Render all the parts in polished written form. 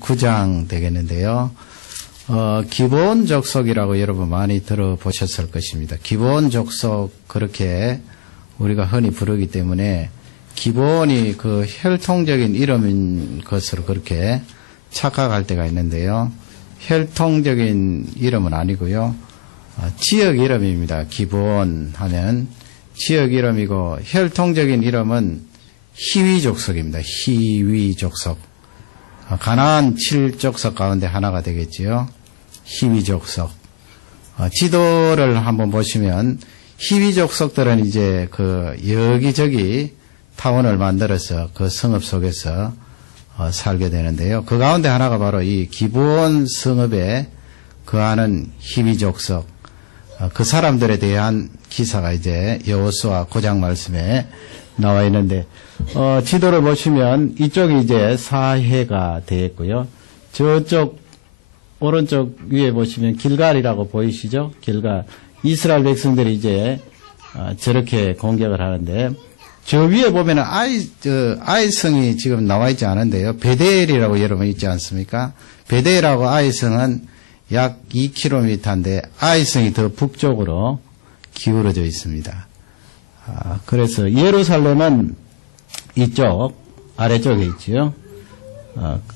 9장 되겠는데요. 기본 족속이라고 여러분 많이 들어보셨을 것입니다. 기본 족속 그렇게 우리가 흔히 부르기 때문에 기본이 그 혈통적인 이름인 것으로 그렇게 착각할 때가 있는데요. 혈통적인 이름은 아니고요. 지역 이름입니다. 기본 하면 지역 이름이고 혈통적인 이름은 히위 족속입니다. 히위 족속. 가나안 7족속 가운데 하나가 되겠지요. 히위 족속. 지도를 한번 보시면 히위 족속들은 이제 그 여기저기 타운을 만들어서 그 성읍 속에서 살게 되는데요. 그 가운데 하나가 바로 이 기브온 성읍에 거하는 히위 족속. 그 사람들에 대한 기사가 이제 여호수아 9장 말씀에 나와 있는데 지도를 보시면 이쪽이 이제 사해가 되겠고요. 저쪽 오른쪽 위에 보시면 길갈이라고 보이시죠? 길갈. 이스라엘 백성들이 이제 저렇게 공격을 하는데 저 위에 보면은 아이성이 지금 나와 있지 않은데요. 베델이라고 여러분 있지 않습니까? 베델하고 아이성은 약 2km인데 아이성이 더 북쪽으로 기울어져 있습니다. 그래서 예루살렘은 이쪽 아래쪽에 있지요.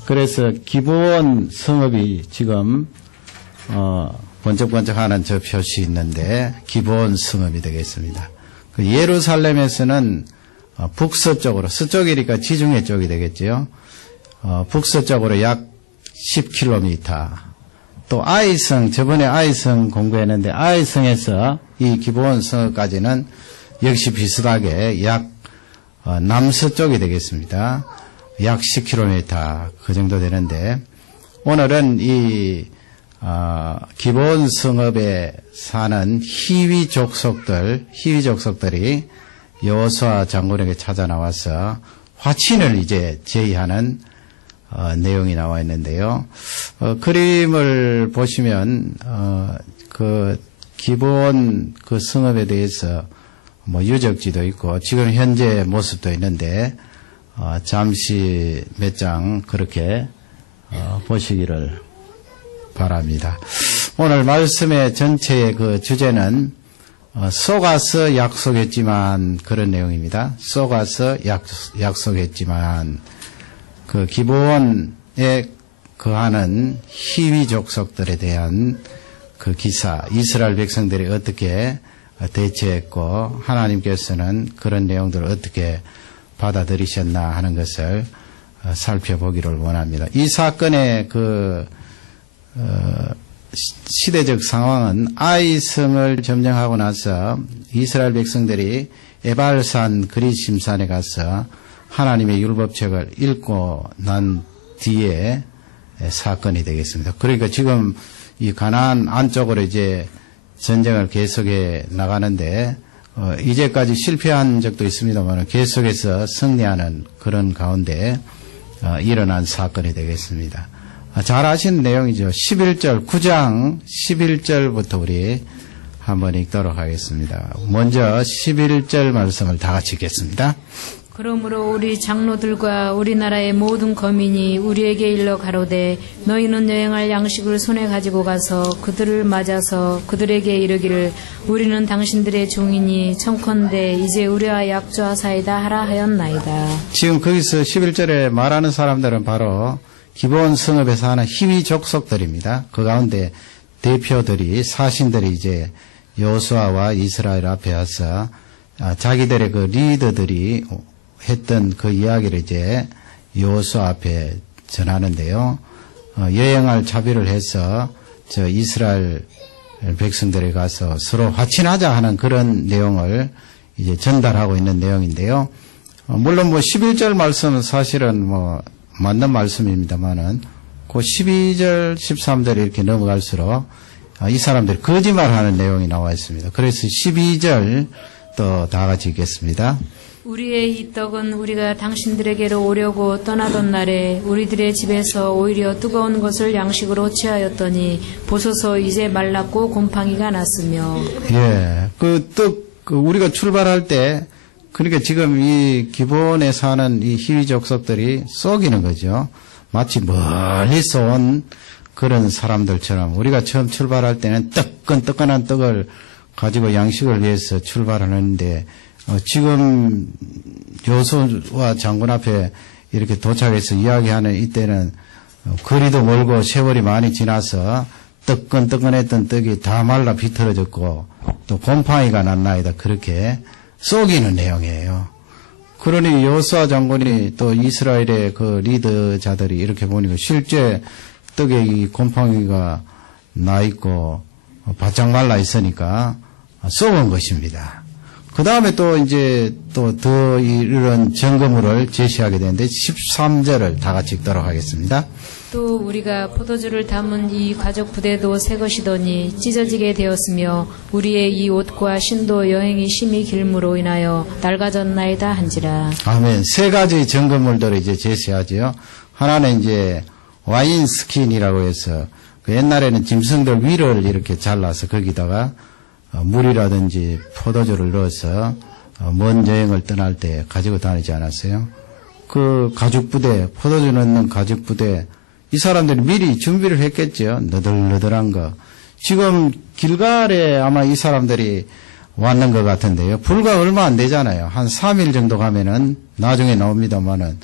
그래서 기브온 성읍이 지금 번쩍번쩍하는 저 표시 있는데 기브온 성읍이 되겠습니다. 그 예루살렘에서는 북서쪽으로 서쪽이니까 지중해 쪽이 되겠지요. 북서쪽으로 약 10km. 또 아이성 저번에 아이성 공부했는데 아이성에서 이 기브온 성읍까지는 역시 비슷하게 약 남서쪽이 되겠습니다. 약 10km 그 정도 되는데 오늘은 이 기브온 성읍에 사는 히위 족속들이 여호수아 장군에게 찾아 나와서 화친을 이제 제의하는 내용이 나와 있는데요. 그림을 보시면 그 기브온 그 성읍에 대해서 뭐 유적지도 있고 지금 현재 모습도 있는데 잠시 몇 장 그렇게 보시기를 바랍니다. 오늘 말씀의 전체의 그 주제는 속아서 약속했지만 그런 내용입니다. 속아서 약속했지만 그 기브온에 거하는 히위 족속들에 대한 그 기사, 이스라엘 백성들이 어떻게 대처했고 하나님께서는 그런 내용들을 어떻게 받아들이셨나 하는 것을 살펴보기를 원합니다. 이 사건의 그 시대적 상황은 아이성을 점령하고 나서 이스라엘 백성들이 에발산 그리심산에 가서 하나님의 율법책을 읽고 난 뒤에 사건이 되겠습니다. 그러니까 지금 이 가나안 안쪽으로 이제 전쟁을 계속해 나가는데 이제까지 실패한 적도 있습니다만 계속해서 승리하는 그런 가운데 일어난 사건이 되겠습니다. 잘 아시는 내용이죠. 11절 9장 11절부터 우리 한번 읽도록 하겠습니다. 먼저 11절 말씀을 다 같이 읽겠습니다. 그러므로 우리 장로들과 우리나라의 모든 거민이 우리에게 일러 가로되 너희는 여행할 양식을 손에 가지고 가서 그들을 맞아서 그들에게 이르기를 우리는 당신들의 종이니 청컨대 이제 우리와 약조하사이다 하라 하였나이다. 지금 거기서 11절에 말하는 사람들은 바로 기브온 성읍에 사는 히위 족속들입니다. 그 가운데 대표들이 사신들이 이제 여호수아와 이스라엘 앞에 와서 자기들의 그 리더들이 했던 그 이야기를 이제 여호수아 앞에 전하는데요. 여행할 자비를 해서 저 이스라엘 백성들에 가서 서로 화친하자 하는 그런 내용을 이제 전달하고 있는 내용인데요. 물론 뭐 11절 말씀은 사실은 뭐 맞는 말씀입니다만은 그 12절, 13절 이렇게 넘어갈수록 이 사람들이 거짓말하는 내용이 나와 있습니다. 그래서 12절 또 다 같이 읽겠습니다. 우리의 이 떡은 우리가 당신들에게로 오려고 떠나던 날에 우리들의 집에서 오히려 뜨거운 것을 양식으로 취하였더니 보소서 이제 말랐고 곰팡이가 났으며. 예, 그 우리가 출발할 때 그러니까 지금 이 기브온에 사는 이 히위 족속들이 속이는 거죠. 마치 멀리서 온 그런 사람들처럼 우리가 처음 출발할 때는 뜨끈뜨끈한 떡을 가지고 양식을 위해서 출발하는데 지금 여호수아 장군 앞에 이렇게 도착해서 이야기하는 이때는 거리도 멀고 세월이 많이 지나서 뜨끈뜨끈했던 떡이 다 말라 비틀어졌고 또 곰팡이가 났나이다 그렇게 쏘기는 내용이에요. 그러니 여호수아 장군이 또 이스라엘의 그 리더자들이 이렇게 보니까 실제 떡에 이 곰팡이가 나 있고 바짝 말라 있으니까 쏘은 것입니다. 그 다음에 또 이제 또 더 이런 증거물을 제시하게 되는데 13절을 다 같이 읽도록 하겠습니다. 또 우리가 포도주를 담은 이 가죽 부대도 새 것이더니 찢어지게 되었으며 우리의 이 옷과 신도 여행이 심히 길므로 인하여 낡아졌나이다 한지라. 아멘. 세 가지 증거물들을 이제 제시하지요. 하나는 이제 와인 스킨이라고 해서 그 옛날에는 짐승들 위를 이렇게 잘라서 거기다가 물이라든지 포도주를 넣어서 먼 여행을 떠날 때 가지고 다니지 않았어요? 그 가죽부대, 포도주 넣는 가죽부대, 이 사람들이 미리 준비를 했겠죠. 너덜너덜한 거. 지금 길갈에 아마 이 사람들이 왔는 것 같은데요. 불과 얼마 안 되잖아요. 한 3일 정도 가면은 나중에 나옵니다만은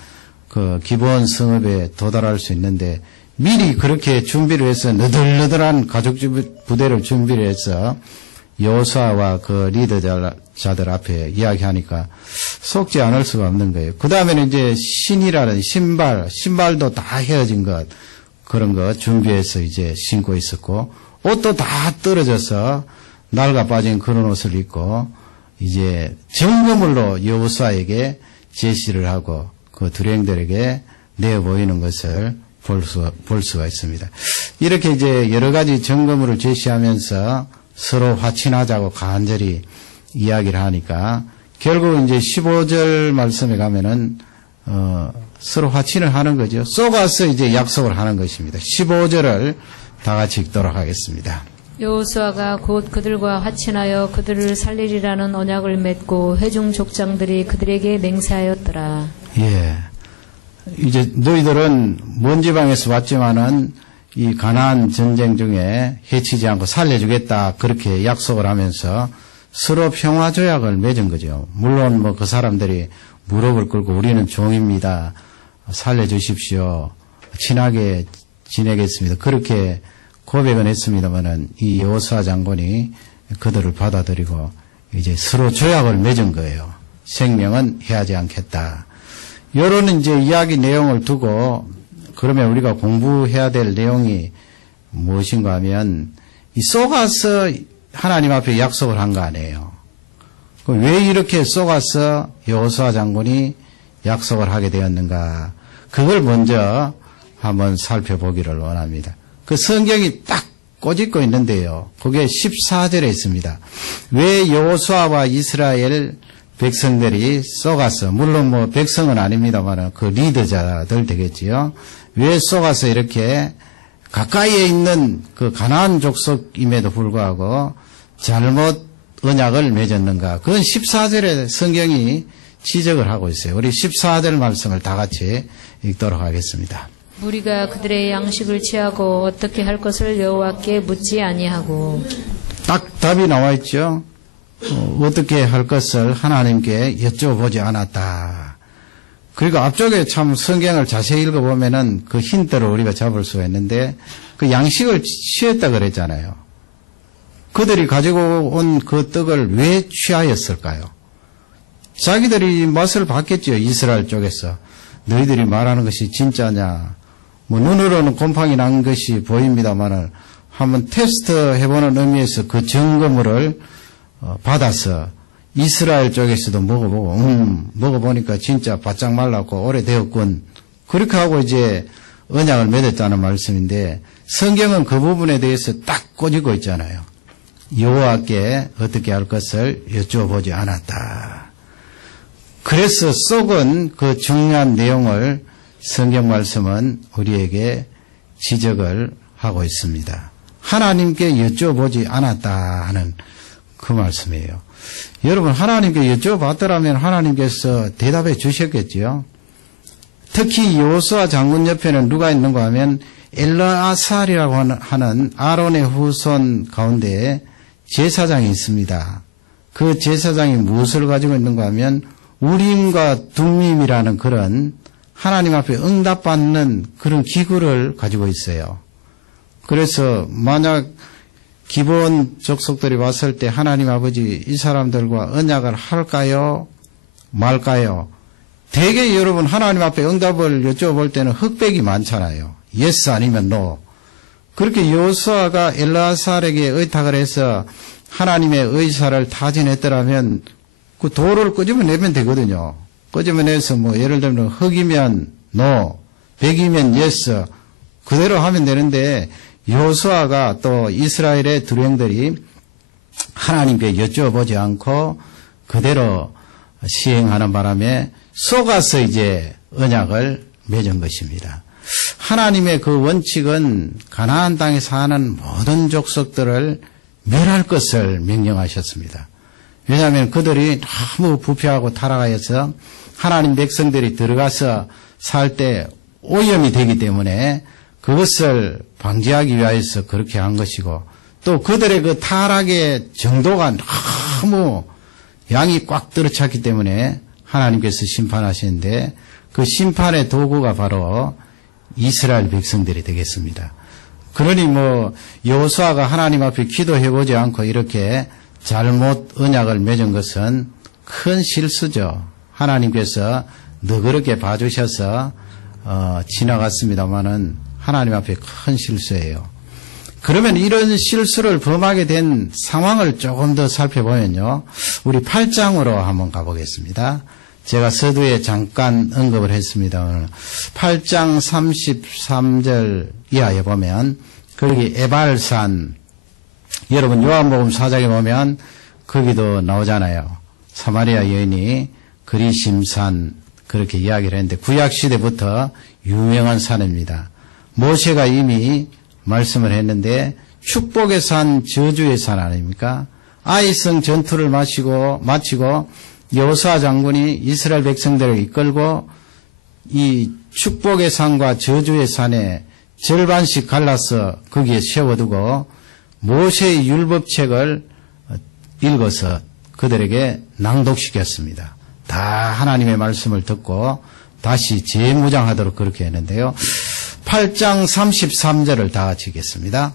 그 기본 성읍에 도달할 수 있는데 미리 그렇게 준비를 해서 너덜너덜한 가죽 부대를 준비를 해서 여호수아와 그 리더자들 앞에 이야기하니까 속지 않을 수가 없는 거예요. 그 다음에는 이제 신이라는 신발도 다 헤어진 것, 그런 거 준비해서 이제 신고 있었고, 옷도 다 떨어져서 낡아 빠진 그런 옷을 입고, 이제 증거물로 여호수아에게 제시를 하고, 그 두령들에게 내어 보이는 것을 볼 수가 있습니다. 이렇게 이제 여러 가지 증거물을 제시하면서 서로 화친하자고 간절히 이야기를 하니까 결국 이제 15절 말씀에 가면은 서로 화친을 하는 거죠. 쏘가서 이제 약속을 하는 것입니다. 15절을 다 같이 읽도록 하겠습니다. 여호수아가 곧 그들과 화친하여 그들을 살리리라는 언약을 맺고 회중 족장들이 그들에게 맹세하였더라. 예. 이제 너희들은 먼 지방에서 왔지만은 이 가나안 전쟁 중에 해치지 않고 살려주겠다 그렇게 약속을 하면서 서로 평화 조약을 맺은 거죠. 물론 뭐 그 사람들이 무릎을 꿇고 우리는 종입니다. 살려주십시오. 친하게 지내겠습니다. 그렇게 고백은 했습니다만은 이 여호수아 장군이 그들을 받아들이고 이제 서로 조약을 맺은 거예요. 생명은 해하지 않겠다. 이런 이제 이야기 내용을 두고 그러면 우리가 공부해야 될 내용이 무엇인가 하면 이 쏘가서 하나님 앞에 약속을 한 거 아니에요. 왜 이렇게 쏘가서 여호수아 장군이 약속을 하게 되었는가? 그걸 먼저 한번 살펴보기를 원합니다. 그 성경이 딱 꼬집고 있는데요. 그게 14절에 있습니다. 왜 여호수아와 이스라엘 백성들이 쏘가서, 물론 뭐 백성은 아닙니다만 그 리더자들 되겠지요. 왜 쏘가서 이렇게 가까이에 있는 그 가나안 족속임에도 불구하고 잘못 언약을 맺었는가? 그건 14절에 성경이 지적을 하고 있어요. 우리 14절 말씀을 다 같이 읽도록 하겠습니다. 우리가 그들의 양식을 취하고 어떻게 할 것을 여호와께 묻지 아니하고. 딱 답이 나와 있죠. 어떻게 할 것을 하나님께 여쭤보지 않았다. 그리고 앞쪽에 참 성경을 자세히 읽어보면은 그 힌트를 우리가 잡을 수가 있는데 그 양식을 취했다 그랬잖아요. 그들이 가지고 온 그 떡을 왜 취하였을까요? 자기들이 맛을 봤겠죠. 이스라엘 쪽에서. 너희들이 말하는 것이 진짜냐. 뭐 눈으로는 곰팡이 난 것이 보입니다만 한번 테스트 해보는 의미에서 그 증거물을 받아서 이스라엘 쪽에서도 먹어보고 먹어보니까 진짜 바짝 말랐고 오래되었군. 그렇게 하고 이제 언약을 맺었다는 말씀인데 성경은 그 부분에 대해서 딱 꼬집고 있잖아요. 여호와께 어떻게 할 것을 여쭤보지 않았다. 그래서 썩은 그 중요한 내용을 성경 말씀은 우리에게 지적을 하고 있습니다. 하나님께 여쭤보지 않았다 하는 그 말씀이에요. 여러분 하나님께 여쭤봤더라면 하나님께서 대답해 주셨겠지요. 특히 여호수아 장군 옆에는 누가 있는가 하면 엘르아살이라고 하는 아론의 후손 가운데 제사장이 있습니다. 그 제사장이 무엇을 가지고 있는가 하면 우림과 둠밈이라는 그런 하나님 앞에 응답받는 그런 기구를 가지고 있어요. 그래서 만약 기본 족속들이 왔을 때 하나님 아버지 이 사람들과 언약을 할까요? 말까요? 대개 여러분 하나님 앞에 응답을 여쭤볼 때는 흑백이 많잖아요. 예스 아니면 노. 그렇게 여호수아가 엘르아살에게 의탁을 해서 하나님의 의사를 타진했더라면 그 돌을 끄집어내면 되거든요. 끄집어내서 뭐 예를 들면 흑이면 노, 백이면 예스 그대로 하면 되는데 여호수아가 또 이스라엘의 두령들이 하나님께 여쭤보지 않고 그대로 시행하는 바람에 속아서 이제 언약을 맺은 것입니다. 하나님의 그 원칙은 가나안 땅에 사는 모든 족속들을 멸할 것을 명령하셨습니다. 왜냐하면 그들이 너무 부패하고 타락하여서 하나님 백성들이 들어가서 살 때 오염이 되기 때문에 그것을 방지하기 위하여서 그렇게 한 것이고 또 그들의 그 타락의 정도가 너무 양이 꽉 들어찼기 때문에 하나님께서 심판하시는데 그 심판의 도구가 바로 이스라엘 백성들이 되겠습니다. 그러니 뭐 여호수아가 하나님 앞에 기도해보지 않고 이렇게 잘못 언약을 맺은 것은 큰 실수죠. 하나님께서 너그럽게 봐주셔서 지나갔습니다마는 하나님 앞에 큰 실수예요. 그러면 이런 실수를 범하게 된 상황을 조금 더 살펴보면요. 우리 8장으로 한번 가보겠습니다. 제가 서두에 잠깐 언급을 했습니다. 오늘 8장 33절 이하에 보면 거기 에발산 여러분 요한복음 4장에 보면 거기도 나오잖아요. 사마리아 여인이 그리심산 그렇게 이야기를 했는데 구약시대부터 유명한 산입니다. 모세가 이미 말씀을 했는데 축복의 산 저주의 산 아닙니까? 아이성 전투를 마치고 여호수아 장군이 이스라엘 백성들을 이끌고 이 축복의 산과 저주의 산에 절반씩 갈라서 거기에 세워두고 모세의 율법책을 읽어서 그들에게 낭독시켰습니다. 다 하나님의 말씀을 듣고 다시 재무장하도록 그렇게 했는데요. 8장 33절을 다 같이 읽겠습니다.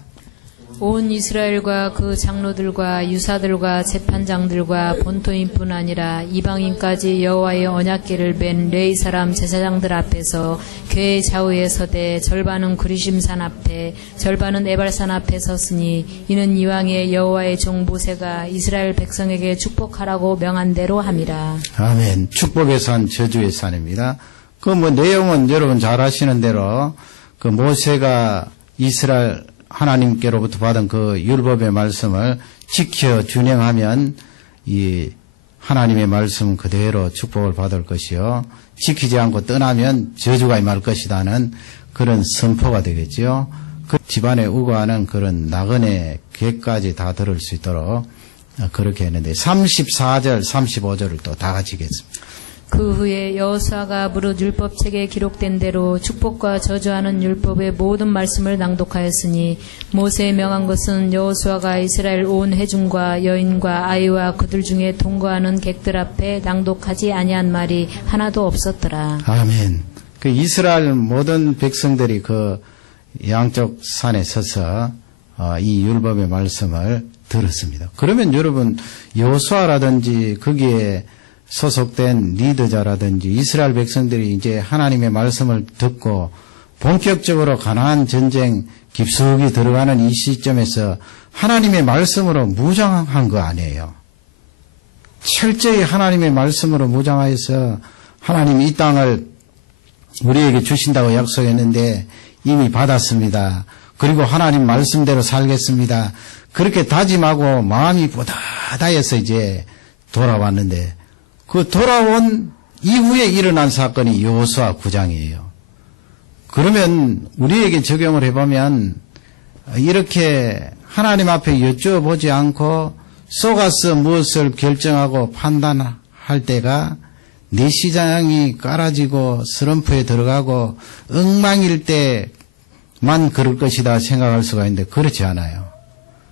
온 이스라엘과 그 장로들과 유사들과 재판장들과 본토인뿐 아니라 이방인까지 여호와의 언약궤를 뺀 레위 사람 제사장들 앞에서 궤의 좌우에 서되 절반은 그리심산 앞에 절반은 에발산 앞에 섰으니 이는 이왕의 여호와의 종 모세가 이스라엘 백성에게 축복하라고 명한 대로 함이라. 아멘. 축복의 산 저주의 산입니다. 그 뭐 내용은 여러분 잘 아시는 대로 그 모세가 이스라엘 하나님께로부터 받은 그 율법의 말씀을 지켜 준행하면 이 하나님의 말씀 그대로 축복을 받을 것이요. 지키지 않고 떠나면 저주가 임할 것이라는 그런 선포가 되겠지요. 그 집안에 우거하는 그런 나그네 궤까지 다 들을 수 있도록 그렇게 했는데 34절, 35절을 또 다 같이 읽겠습니다. 그 후에 여호수아가 무릇 율법책에 기록된 대로 축복과 저주하는 율법의 모든 말씀을 낭독하였으니 모세의 명한 것은 여호수아가 이스라엘 온 회중과 여인과 아이와 그들 중에 동거하는 객들 앞에 낭독하지 아니한 말이 하나도 없었더라. 아멘. 그 이스라엘 모든 백성들이 그 양쪽 산에 서서 이 율법의 말씀을 들었습니다. 그러면 여러분 여호수아라든지 거기에 소속된 리더자라든지 이스라엘 백성들이 이제 하나님의 말씀을 듣고 본격적으로 가나안 전쟁 깊숙이 들어가는 이 시점에서 하나님의 말씀으로 무장한 거 아니에요. 철저히 하나님의 말씀으로 무장하여서 하나님이 이 땅을 우리에게 주신다고 약속했는데 이미 받았습니다. 그리고 하나님 말씀대로 살겠습니다. 그렇게 다짐하고 마음이 뿌듯하여서 이제 돌아왔는데 그 돌아온 이후에 일어난 사건이 여호수아 9장이에요. 그러면 우리에게 적용을 해보면 이렇게 하나님 앞에 여쭤보지 않고 속아서 무엇을 결정하고 판단할 때가 내 시장이 깔아지고 슬럼프에 들어가고 엉망일 때만 그럴 것이다 생각할 수가 있는데 그렇지 않아요.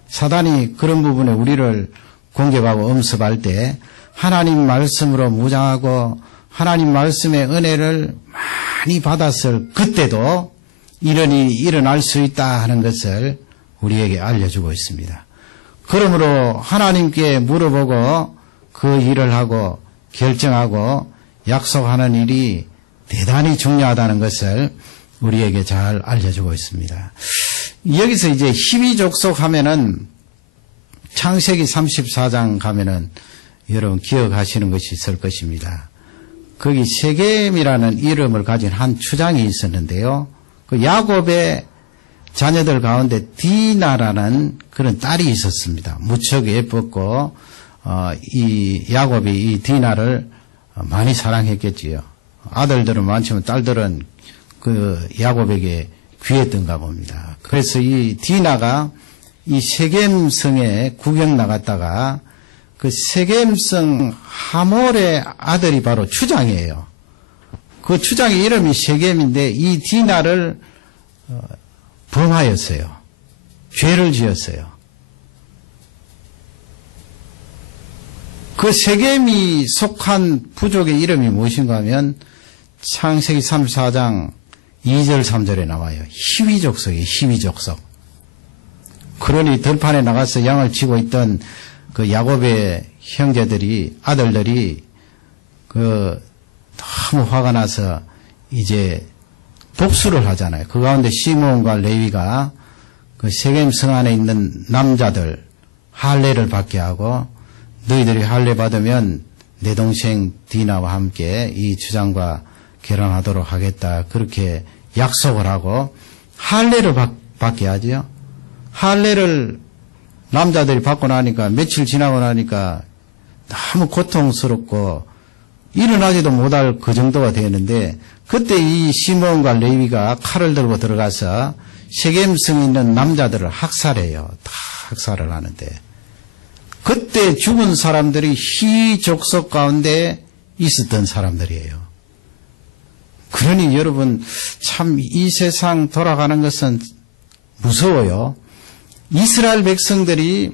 사단이 그런 부분에 우리를 공격하고 엄습할 때 하나님 말씀으로 무장하고 하나님 말씀의 은혜를 많이 받았을 그때도 이런 일이 일어날 수 있다 하는 것을 우리에게 알려주고 있습니다. 그러므로 하나님께 물어보고 그 일을 하고 결정하고 약속하는 일이 대단히 중요하다는 것을 우리에게 잘 알려주고 있습니다. 여기서 이제 희위족속 하면은 창세기 34장 가면은 여러분 기억하시는 것이 있을 것입니다. 거기 세겜이라는 이름을 가진 한 추장이 있었는데요. 그 야곱의 자녀들 가운데 디나라는 그런 딸이 있었습니다. 무척 예뻤고 이 야곱이 이 디나를 많이 사랑했겠지요. 아들들은 많지만 딸들은 그 야곱에게 귀했던가 봅니다. 그래서 이 디나가 이 세겜성에 구경 나갔다가 그 세겜성 하몰의 아들이 바로 추장이에요. 그 추장의 이름이 세겜인데 이 디나를 범하였어요. 죄를 지었어요. 그 세겜이 속한 부족의 이름이 무엇인가 하면 창세기 34장 2절 3절에 나와요. 희위족속이에요. 희위족속. 그러니 들판에 나가서 양을 치고 있던 그 야곱의 형제들이 아들들이 그 너무 화가 나서 이제 복수를 하잖아요. 그 가운데 시므온과 레위가 그 세겜 성 안에 있는 남자들 할례를 받게 하고 너희들이 할례 받으면 내 동생 디나와 함께 이 추장과 결혼하도록 하겠다. 그렇게 약속을 하고 할례를 받게 하지요. 할례를 남자들이 받고 나니까 며칠 지나고 나니까 너무 고통스럽고 일어나지도 못할 그 정도가 되는데 그때 이 시므온과 레위가 칼을 들고 들어가서 세겜성에 있는 남자들을 학살해요. 다 학살을 하는데 그때 죽은 사람들이 희족속 가운데 있었던 사람들이에요. 그러니 여러분 참 이 세상 돌아가는 것은 무서워요. 이스라엘 백성들이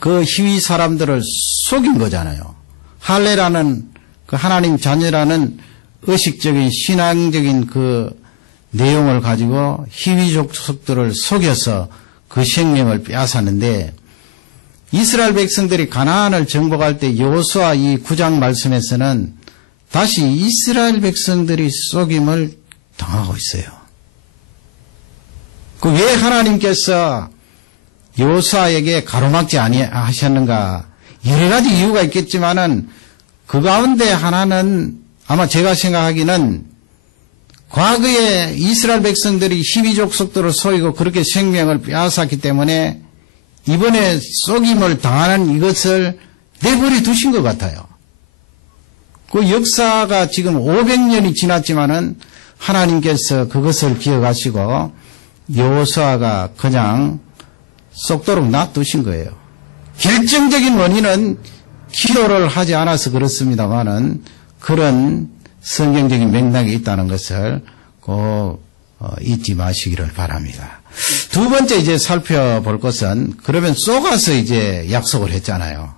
그 희위 사람들을 속인 거잖아요. 할례라는 그 하나님 자녀라는 의식적인 신앙적인 그 내용을 가지고 희위 족속들을 속여서 그 생명을 빼앗았는데 이스라엘 백성들이 가나안을 정복할 때 여호수아 이 9장 말씀에서는 다시 이스라엘 백성들이 속임을 당하고 있어요. 그 왜 하나님께서 여호수아에게 가로막지 아니하셨는가? 여러 가지 이유가 있겠지만은 그 가운데 하나는 아마 제가 생각하기는 과거에 이스라엘 백성들이 희위 족속들을 속이고 그렇게 생명을 빼앗았기 때문에 이번에 속임을 당하는 이것을 내버려 두신 것 같아요. 그 역사가 지금 500년이 지났지만은 하나님께서 그것을 기억하시고 여호수아가 그냥 썩도록 놔두신 거예요. 결정적인 원인은 기도를 하지 않아서 그렇습니다만은 그런 성경적인 맥락이 있다는 것을 꼭 잊지 마시기를 바랍니다. 두 번째 이제 살펴볼 것은 그러면 쏘가서 이제 약속을 했잖아요.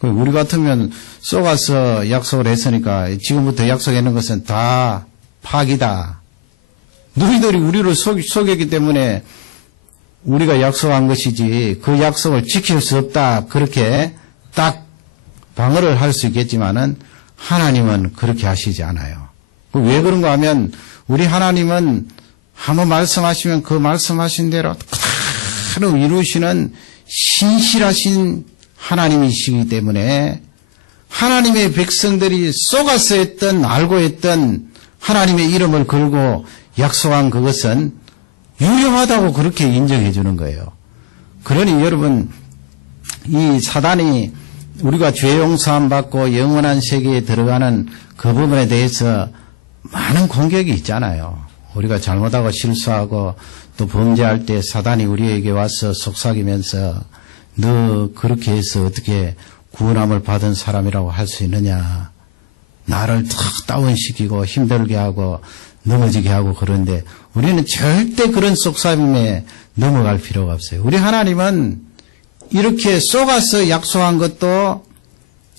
우리 같으면 쏘가서 약속을 했으니까 지금부터 약속했는 것은 다 파기다. 너희들이 우리를 속였기 때문에 우리가 약속한 것이지 그 약속을 지킬 수 없다. 그렇게 딱 방어를 할 수 있겠지만은 하나님은 그렇게 하시지 않아요. 왜 그런가 하면 우리 하나님은 한번 말씀하시면 그 말씀하신 대로 그대로 이루시는 신실하신 하나님이시기 때문에 하나님의 백성들이 속아서 했던 알고 했던 하나님의 이름을 걸고 약속한 그것은 유효하다고 그렇게 인정해 주는 거예요. 그러니 여러분 이 사단이 우리가 죄 용서함 받고 영원한 세계에 들어가는 그 부분에 대해서 많은 공격이 있잖아요. 우리가 잘못하고 실수하고 또 범죄할 때 사단이 우리에게 와서 속삭이면서 너 그렇게 해서 어떻게 구원함을 받은 사람이라고 할 수 있느냐. 나를 탁 다운시키고 힘들게 하고 넘어지게 하고 그런데 우리는 절대 그런 속삭임에 넘어갈 필요가 없어요. 우리 하나님은 이렇게 쏘가서 약속한 것도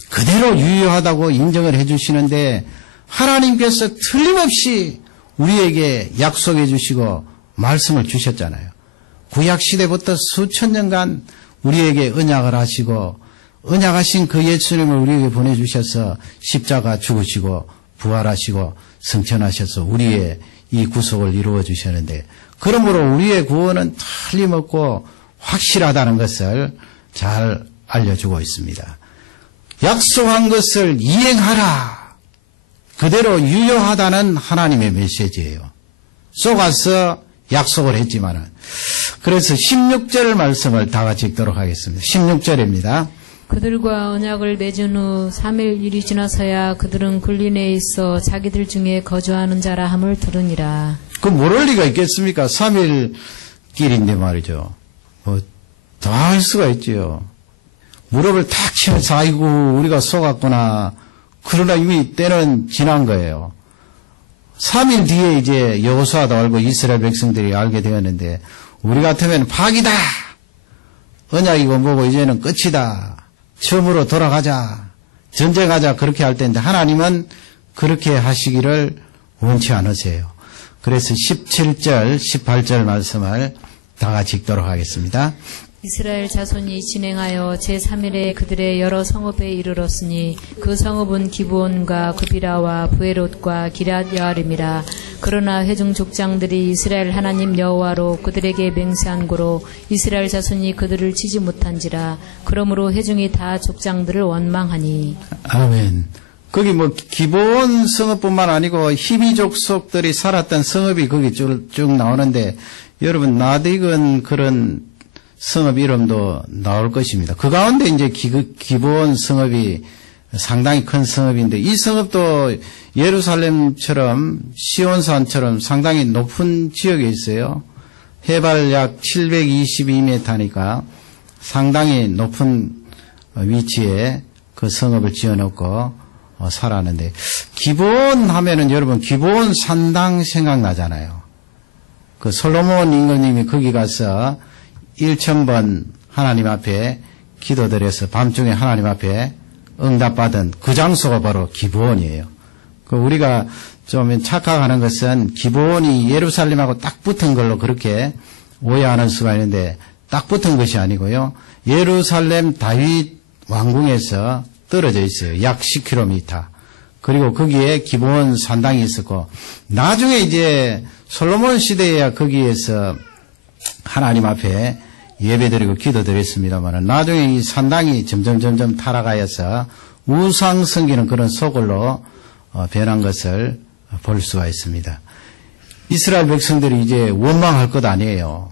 그대로 유효하다고 인정을 해 주시는데 하나님께서 틀림없이 우리에게 약속해 주시고 말씀을 주셨잖아요. 구약시대부터 수천 년간 우리에게 언약을 하시고 언약하신 그 예수님을 우리에게 보내주셔서 십자가 죽으시고 부활하시고 승천하셔서 우리의 이 구속을 이루어 주셨는데 그러므로 우리의 구원은 틀림없고 확실하다는 것을 잘 알려주고 있습니다. 약속한 것을 이행하라. 그대로 유효하다는 하나님의 메시지예요. 쏘가서 약속을 했지만은. 그래서 16절 말씀을 다 같이 읽도록 하겠습니다. 16절입니다. 그들과 언약을 맺은 후 3일이 지나서야 그들은 굴린에 있어 자기들 중에 거주하는 자라 함을 들으니라. 그 모를 리가 있겠습니까? 3일 길인데 말이죠. 다 할 수가 있지요. 무릎을 탁 치면서 아이고 우리가 속았구나. 그러나 이미 때는 지난 거예요. 3일 뒤에 이제 여호수아도 알고 이스라엘 백성들이 알게 되었는데 우리 같으면 파기다. 언약이고 뭐고 이제는 끝이다. 처음으로 돌아가자. 전쟁하자. 그렇게 할 텐데 하나님은 그렇게 하시기를 원치 않으세요. 그래서 17절, 18절 말씀을 다 같이 읽도록 하겠습니다. 이스라엘 자손이 진행하여 제3일에 그들의 여러 성읍에 이르렀으니 그 성읍은 기브온과 그비라와 부에롯과 기럇여아림이라. 그러나 회중 족장들이 이스라엘 하나님 여호와로 그들에게 맹세한 고로 이스라엘 자손이 그들을 치지 못한지라. 그러므로 회중이 다 족장들을 원망하니. 아멘. 거기 뭐 기본 성읍뿐만 아니고 히비 족속들이 살았던 성읍이 거기 쭉 나오는데 여러분 나딕은 그런 성읍 이름도 나올 것입니다. 그 가운데 이제 기본 성읍이 상당히 큰 성읍인데 이 성읍도 예루살렘처럼 시온산처럼 상당히 높은 지역에 있어요. 해발 약 722m니까 상당히 높은 위치에 그 성읍을 지어놓고 살았는데 기본 하면은 여러분 기본 산당 생각나잖아요. 그 솔로몬 임금님이 거기 가서 1000번 하나님 앞에 기도드려서 밤중에 하나님 앞에 응답받은 그 장소가 바로 기브온이에요. 그 우리가 좀 착각하는 것은 기브온이 예루살렘하고 딱 붙은 걸로 그렇게 오해하는 수가 있는데 딱 붙은 것이 아니고요. 예루살렘 다윗 왕궁에서 떨어져 있어요. 약 10km. 그리고 거기에 기브온 산당이 있었고 나중에 이제 솔로몬 시대에야 거기에서 하나님 앞에 예배드리고 기도드렸습니다만 나중에 이 산당이 점점 타락하여서 우상 섬기는 그런 소굴로 변한 것을 볼 수가 있습니다. 이스라엘 백성들이 이제 원망할 것 아니에요.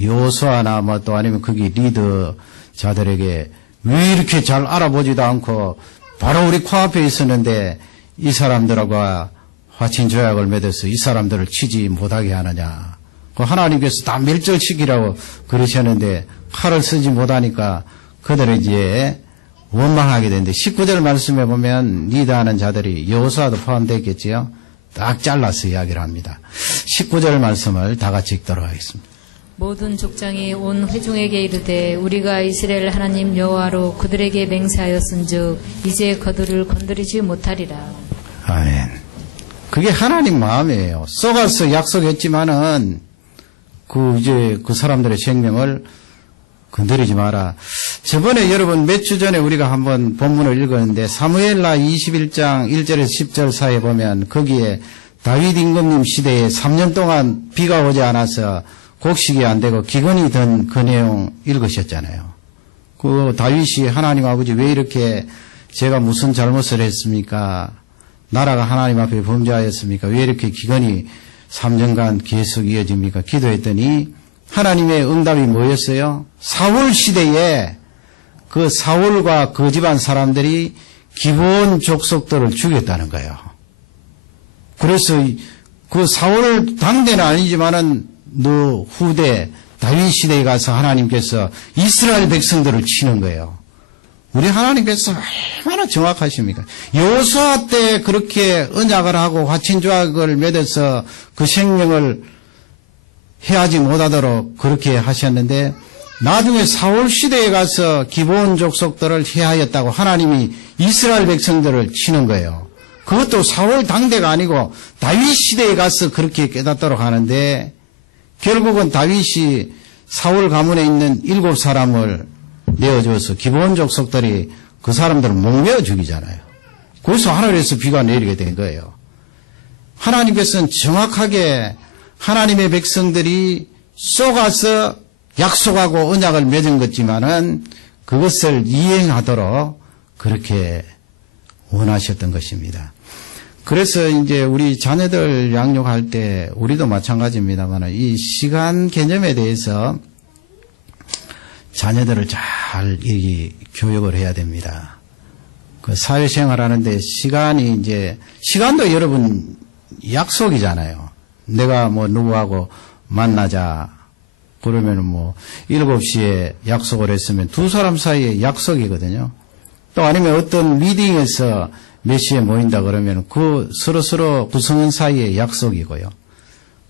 여호수아나 뭐 또 아니면 거기 리더자들에게 왜 이렇게 잘 알아보지도 않고 바로 우리 코앞에 있었는데 이 사람들하고 화친 조약을 맺어서 이 사람들을 치지 못하게 하느냐. 하나님께서 다 멸절시키라고 그러셨는데 칼을 쓰지 못하니까 그들은 이제 원망하게 되는데 19절 말씀에 보면 리더하는 자들이 여호수아도 포함되었겠지요. 딱 잘라서 이야기를 합니다. 19절 말씀을 다 같이 읽도록 하겠습니다. 모든 족장이 온 회중에게 이르되 우리가 이스라엘 하나님 여호와로 그들에게 맹세하였은즉 이제 그들을 건드리지 못하리라. 아멘. 그게 하나님 마음이에요. 쏘가서 약속했지만은 이제 그 사람들의 생명을 건드리지 마라. 저번에 여러분 몇 주 전에 우리가 한번 본문을 읽었는데 사무엘라 21장 1절에서 10절 사이에 보면 거기에 다윗 임금님 시대에 3년 동안 비가 오지 않아서 곡식이 안 되고 기근이 든 그 내용 읽으셨잖아요. 그 다윗이 하나님 아버지 왜 이렇게 제가 무슨 잘못을 했습니까? 나라가 하나님 앞에 범죄하였습니까? 왜 이렇게 기근이 3년간 계속 이어집니까? 기도했더니 하나님의 응답이 뭐였어요? 사울 시대에 그 사울과 그 집안 사람들이 기브온 족속들을 죽였다는 거예요. 그래서 그 사울 당대는 아니지만은 너 후대 다윗 시대에 가서 하나님께서 이스라엘 백성들을 치는 거예요. 우리 하나님께서 얼마나 정확하십니까? 여호수아 때 그렇게 언약을 하고 화친조약을 맺어서 그 생명을 해하지 못하도록 그렇게 하셨는데 나중에 사울 시대에 가서 기브온 족속들을 해하였다고 하나님이 이스라엘 백성들을 치는 거예요. 그것도 사울 당대가 아니고 다윗 시대에 가서 그렇게 깨닫도록 하는데 결국은 다윗이 사울 가문에 있는 7사람을 내어줘서 기브온 족속들이 그 사람들을 목매어 죽이잖아요. 그래서 하늘에서 비가 내리게 된 거예요. 하나님께서는 정확하게 하나님의 백성들이 쏘가서 약속하고 언약을 맺은 것지만은 그것을 이행하도록 그렇게 원하셨던 것입니다. 그래서 이제 우리 자녀들 양육할 때 우리도 마찬가지입니다만 이 시간 개념에 대해서 자녀들을 잘 교육을 해야 됩니다. 그 사회생활 하는데 시간도 여러분 약속이잖아요. 내가 누구하고 만나자. 그러면 7시에 약속을 했으면 두 사람 사이에 약속이거든요. 또 아니면 어떤 미팅에서 몇 시에 모인다 그러면 그 서로 구성원 사이의 약속이고요.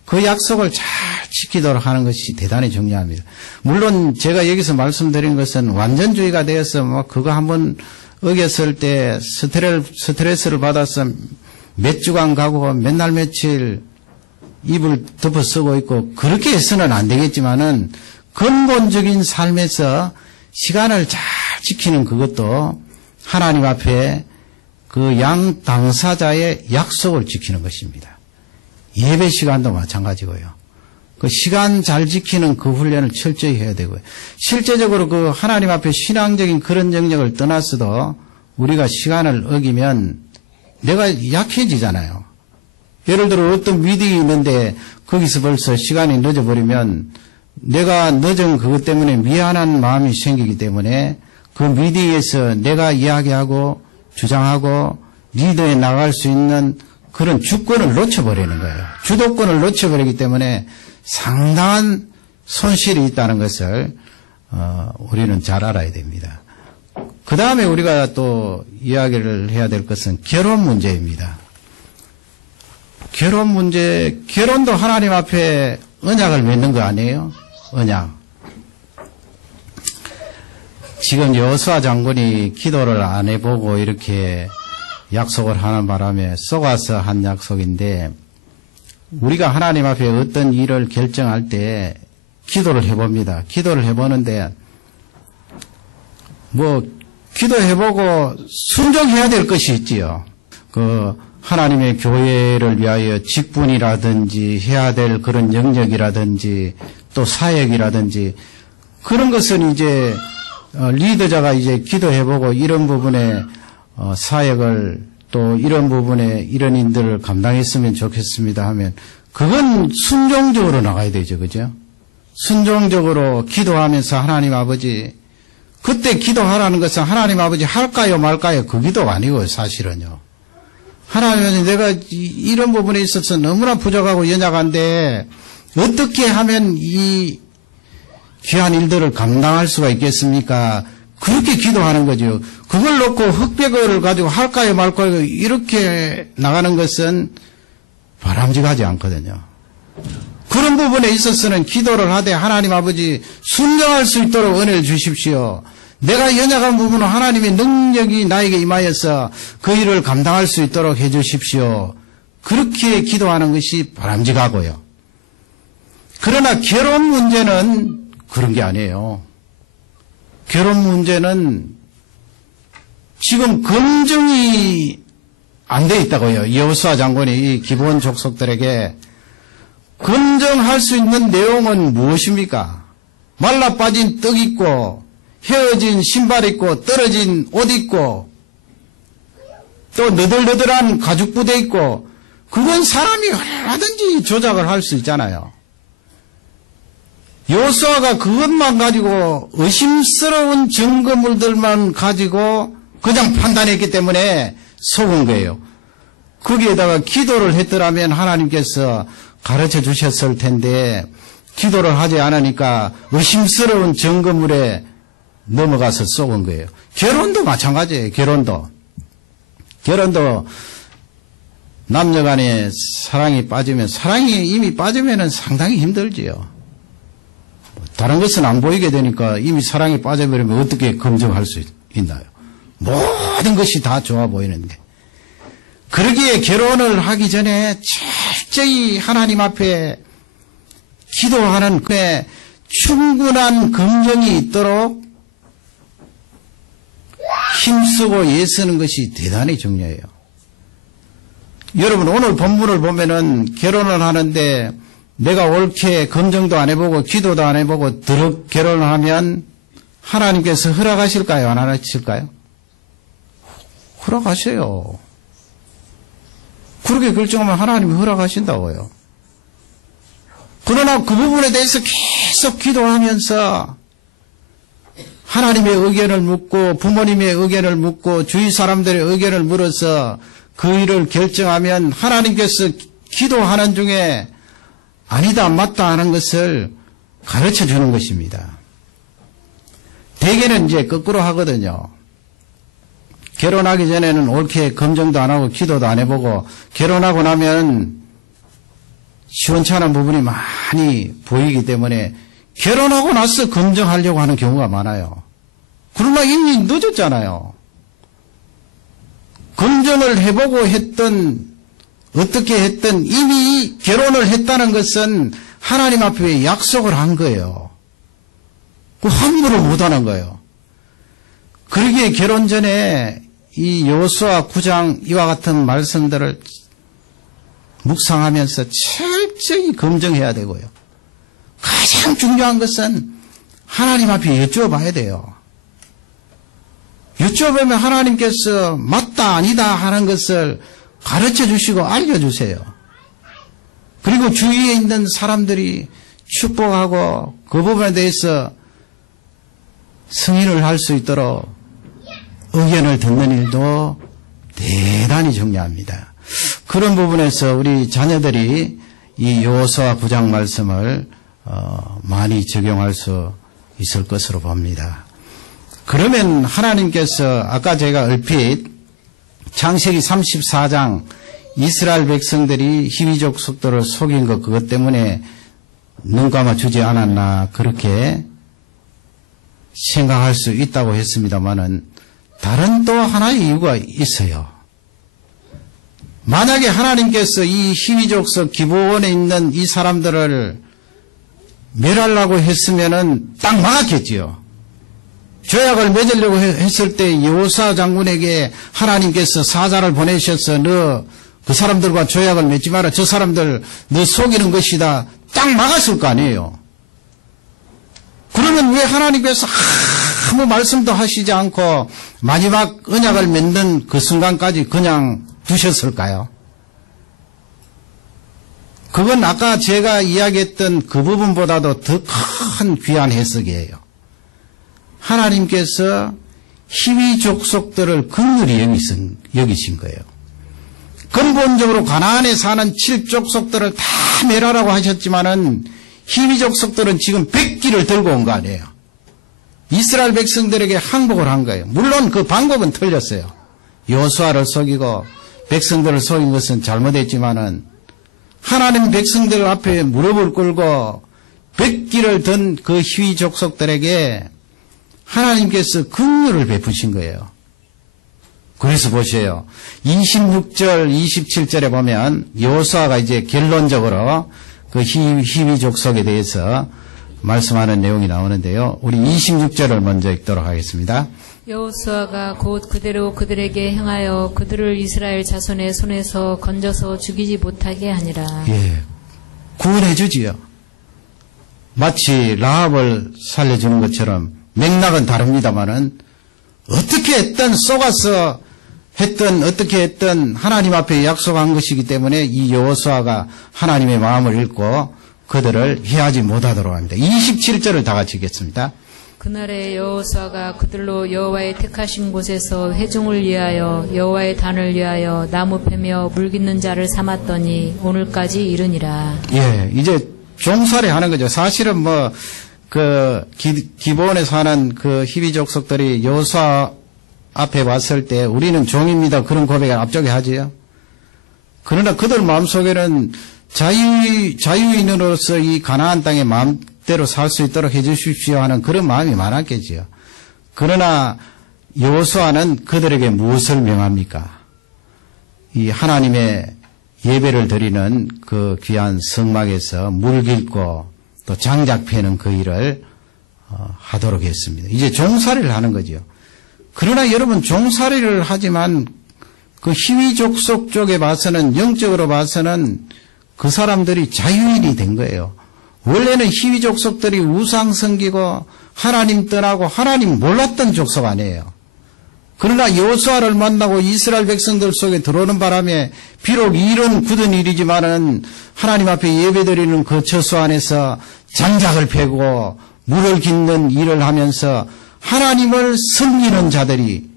그 약속을 잘 지키도록 하는 것이 대단히 중요합니다. 물론 제가 여기서 말씀드린 것은 완전주의가 되어서 그거 한번 어겼을 때 스트레스를 받아서 몇 주간 가고 맨날 며칠 입을 덮어 쓰고 있고 그렇게 해서는 안 되겠지만은 근본적인 삶에서 시간을 잘 지키는 그것도 하나님 앞에 그 양 당사자의 약속을 지키는 것입니다. 예배 시간도 마찬가지고요. 그 시간 잘 지키는 그 훈련을 철저히 해야 되고요. 실제적으로 그 하나님 앞에 신앙적인 그런 영역을 떠나서도 우리가 시간을 어기면 내가 약해지잖아요. 예를 들어 어떤 미팅이 있는데 거기서 벌써 시간이 늦어버리면 내가 늦은 그것 때문에 미안한 마음이 생기기 때문에 그 미팅에서 내가 이야기하고 주장하고 리더에 나갈 수 있는 그런 주권을 놓쳐버리는 거예요. 주도권을 놓쳐버리기 때문에 상당한 손실이 있다는 것을 우리는 잘 알아야 됩니다. 그 다음에 우리가 또 이야기를 해야 될 것은 결혼 문제입니다. 결혼도 하나님 앞에 언약을 맺는 거 아니에요? 언약. 지금 여호수아 장군이 기도를 안 해보고 이렇게 약속을 하는 바람에 속아서 한 약속인데 우리가 하나님 앞에 어떤 일을 결정할 때 기도를 해봅니다. 기도를 해보는데 기도해보고 순종해야 될 것이 있지요. 하나님의 교회를 위하여 직분이라든지 해야 될 그런 영역이라든지 또 사역이라든지 그런 것은 이제 리더자가 이제 기도해보고 이런 부분에 사역을 또 이런 부분에 이런 일들을 감당했으면 좋겠습니다 하면 그건 순종적으로 나가야 되죠. 그죠? 순종적으로 기도하면서 하나님 아버지 그때 기도하라는 것은 하나님 아버지 할까요 말까요 그 기도가 아니고 사실은요. 하나님 아버지 내가 이런 부분에 있어서 너무나 부족하고 연약한데 어떻게 하면 이 귀한 일들을 감당할 수가 있겠습니까? 그렇게 기도하는 거죠. 그걸 놓고 흑백을 가지고 할까요 말까요 이렇게 나가는 것은 바람직하지 않거든요. 그런 부분에 있어서는 기도를 하되 하나님 아버지 순종할 수 있도록 은혜를 주십시오. 내가 연약한 부분은 하나님의 능력이 나에게 임하여서 그 일을 감당할 수 있도록 해 주십시오. 그렇게 기도하는 것이 바람직하고요. 그러나 결혼 문제는 그런 게 아니에요. 결혼 문제는 지금 검증이 안 돼 있다고요. 여호수아 장군이 이 기브온 족속들에게 검증할 수 있는 내용은 무엇입니까? 말라 빠진 떡 있고 헤어진 신발 있고 떨어진 옷 있고 또 너덜너덜한 가죽 부대 있고 그건 사람이 얼마든지 조작을 할 수 있잖아요. 여호수아가 그것만 가지고 의심스러운 증거물들만 가지고 그냥 판단했기 때문에 속은 거예요. 거기에다가 기도를 했더라면 하나님께서 가르쳐 주셨을 텐데 기도를 하지 않으니까 의심스러운 증거물에 넘어가서 쏘은 거예요. 결혼도 마찬가지예요. 결혼도 남녀 간에 사랑이 빠지면, 사랑이 이미 빠지면은 상당히 힘들지요. 다른 것은 안 보이게 되니까 이미 사랑이 빠져버리면 어떻게 검증할 수 있나요? 모든 것이 다 좋아 보이는데. 그러기에 결혼을 하기 전에 철저히 하나님 앞에 기도하는 그에 충분한 검증이 있도록 힘쓰고 애쓰는 것이 대단히 중요해요. 여러분, 오늘 본문을 보면은 결혼을 하는데 내가 옳게 검증도 안 해보고 기도도 안 해보고 드럭 결혼을 하면 하나님께서 허락하실까요? 안 하실까요? 허락하셔요. 그렇게 결정하면 하나님이 허락하신다고요. 그러나 그 부분에 대해서 계속 기도하면서 하나님의 의견을 묻고 부모님의 의견을 묻고 주위 사람들의 의견을 물어서 그 일을 결정하면 하나님께서 기도하는 중에 아니다 맞다 하는 것을 가르쳐 주는 것입니다. 대개는 이제 거꾸로 하거든요. 결혼하기 전에는 옳게 검증도 안 하고 기도도 안 해보고 결혼하고 나면 시원찮은 부분이 많이 보이기 때문에 결혼하고 나서 검증하려고 하는 경우가 많아요. 그러나 이미 늦었잖아요. 검증을 해보고 했던 어떻게 했든 이미 결혼을 했다는 것은 하나님 앞에 약속을 한 거예요. 그 함부로 못하는 거예요. 그러기에 결혼 전에 이 여호수아 9장 이와 같은 말씀들을 묵상하면서 철저히 검증해야 되고요. 가장 중요한 것은 하나님 앞에 여쭤봐야 돼요. 여쭤보면 하나님께서 맞다 아니다 하는 것을 가르쳐 주시고 알려주세요. 그리고 주위에 있는 사람들이 축복하고 그 부분에 대해서 승인을 할 수 있도록 의견을 듣는 일도 대단히 중요합니다. 그런 부분에서 우리 자녀들이 이 여호수아 9장 말씀을 많이 적용할 수 있을 것으로 봅니다. 그러면 하나님께서 아까 제가 얼핏 창세기 34장 이스라엘 백성들이 희위족 속도를 속인 것 그것 때문에 눈 감아 주지 않았나 그렇게 생각할 수 있다고 했습니다마는 다른 또 하나의 이유가 있어요. 만약에 하나님께서 이 희위족 속 기브온에 있는 이 사람들을 멸하려고 했으면은 딱 막았겠지요. 조약을 맺으려고 했을 때 여호수아 장군에게 하나님께서 사자를 보내셔서 너 그 사람들과 조약을 맺지 마라. 저 사람들 너 속이는 것이다. 딱 막았을 거 아니에요. 그러면 왜 하나님께서 아무 말씀도 하시지 않고 마지막 언약을 맺는 그 순간까지 그냥 두셨을까요? 그건 아까 제가 이야기했던 그 부분보다도 더 큰 귀한 해석이에요. 하나님께서 희위 족속들을 긍휼히 여기신 거예요. 근본적으로 가나안에 사는 7족속들을 다 멸하라고 하셨지만은 희위 족속들은 지금 백기를 들고 온 거 아니에요. 이스라엘 백성들에게 항복을 한 거예요. 물론 그 방법은 틀렸어요. 여호수아를 속이고 백성들을 속인 것은 잘못했지만은 하나님 백성들 앞에 무릎을 꿇고 백기를 든 그 희위 족속들에게 하나님께서 긍휼을 베푸신 거예요. 그래서 보세요. 26절, 27절에 보면 여호수아가 이제 결론적으로 그 희위 족속에 대해서 말씀하는 내용이 나오는데요. 우리 26절을 먼저 읽도록 하겠습니다. 여호수아가 곧 그대로 그들에게 행하여 그들을 이스라엘 자손의 손에서 건져서 죽이지 못하게 하니라. 예, 구원해 주지요. 마치 라합을 살려주는 것처럼 맥락은 다릅니다마는 어떻게 했든 속아서 했든 어떻게 했든 하나님 앞에 약속한 것이기 때문에 이 여호수아가 하나님의 마음을 읽고 그들을 해하지 못하도록 합니다. 27절을 다 같이 읽겠습니다. 그날에 여호수아가 그들로 여호와의 택하신 곳에서 회중을 위하여 여호와의 단을 위하여 나무 패며 물 깃는 자를 삼았더니 오늘까지 이르니라. 예, 이제 종살이 하는 거죠. 사실은 기브온에 사는 그 히비 족속들이 여호수아 앞에 왔을 때 우리는 종입니다. 그런 고백을 앞쪽에 하지요. 그러나 그들 마음속에는 자유인으로서 이 가나안 땅에 마음대로 살 수 있도록 해 주십시오 하는 그런 마음이 많았겠지요. 그러나 여호수아는 그들에게 무엇을 명합니까? 이 하나님의 예배를 드리는 그 귀한 성막에서 물 깃고 또 장작 패는 그 일을 하도록 했습니다. 이제 종살이를 하는 거죠. 그러나 여러분, 종살이를 하지만 그 히위 족속 쪽에 봐서는, 영적으로 봐서는 그 사람들이 자유인이 된 거예요. 원래는 히위 족속들이 우상 섬기고 하나님 떠나고 하나님 몰랐던 족속 아니에요. 그러나 여호수아를 만나고 이스라엘 백성들 속에 들어오는 바람에 비록 이런 굳은 일이지만은 하나님 앞에 예배드리는 그 처소 안에서 장작을 패고 물을 깃는 일을 하면서 하나님을 섬기는 자들이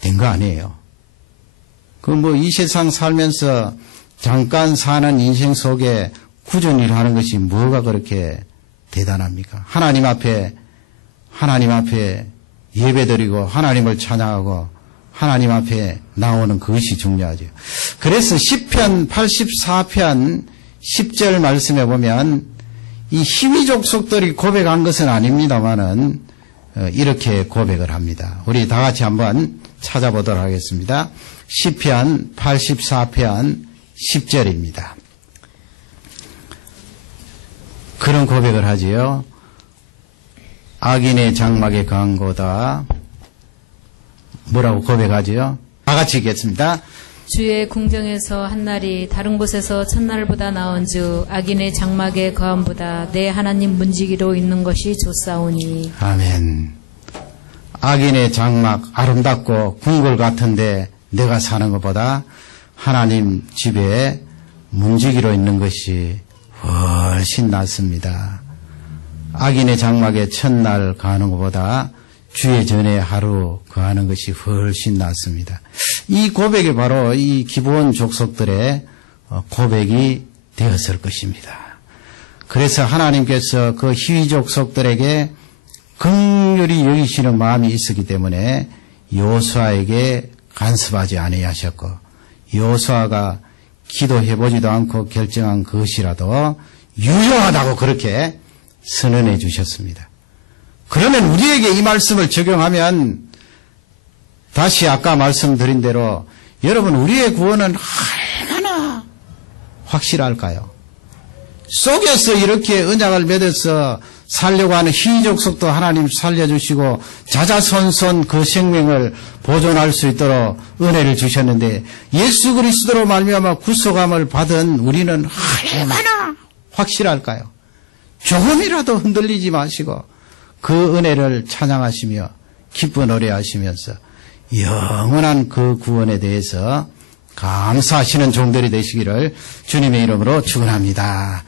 된 거 아니에요. 이 세상 살면서 잠깐 사는 인생 속에 꾸준히 하는 것이 뭐가 그렇게 대단합니까? 하나님 앞에 예배드리고 하나님을 찬양하고 하나님 앞에 나오는 그것이 중요하죠. 그래서 시편 84편 10절 말씀에 보면 이 히위 족속들이 고백한 것은 아닙니다만은 이렇게 고백을 합니다. 우리 다 같이 한번 찾아보도록 하겠습니다. 시편 84편 10절입니다. 그런 고백을 하지요. 악인의 장막에 간 고다. 뭐라고 고백하지요? 다 같이 읽겠습니다. 주의 궁정에서 한날이 다른 곳에서 첫날보다 나은즉 악인의 장막에 거함보다 내 하나님 문지기로 있는 것이 좋사오니. 아멘. 악인의 장막 아름답고 궁궐 같은데 내가 사는 것보다 하나님 집에 문지기로 있는 것이 훨씬 낫습니다. 악인의 장막에 첫날 가는 것보다 주의 전에 하루 거하는 것이 훨씬 낫습니다. 이 고백이 바로 이 기브온 족속들의 고백이 되었을 것입니다. 그래서 하나님께서 그 히위 족속들에게 긍휼히 여기시는 마음이 있었기 때문에 여호수아에게 간섭하지 아니하셨고, 여호수아가 기도해보지도 않고 결정한 것이라도 유효하다고 그렇게 선언해 주셨습니다. 그러면 우리에게 이 말씀을 적용하면 다시 아까 말씀드린 대로 여러분, 우리의 구원은 얼마나 확실할까요? 속여서 이렇게 언약을 맺어서 살려고 하는 히위 족속도 하나님 살려주시고 자자손손 그 생명을 보존할 수 있도록 은혜를 주셨는데, 예수 그리스도로 말미암아 구속함을 받은 우리는 얼마나 확실할까요? 조금이라도 흔들리지 마시고 그 은혜를 찬양하시며 기쁜 노래하시면서 영원한 그 구원에 대해서 감사하시는 종들이 되시기를 주님의 이름으로 축원합니다.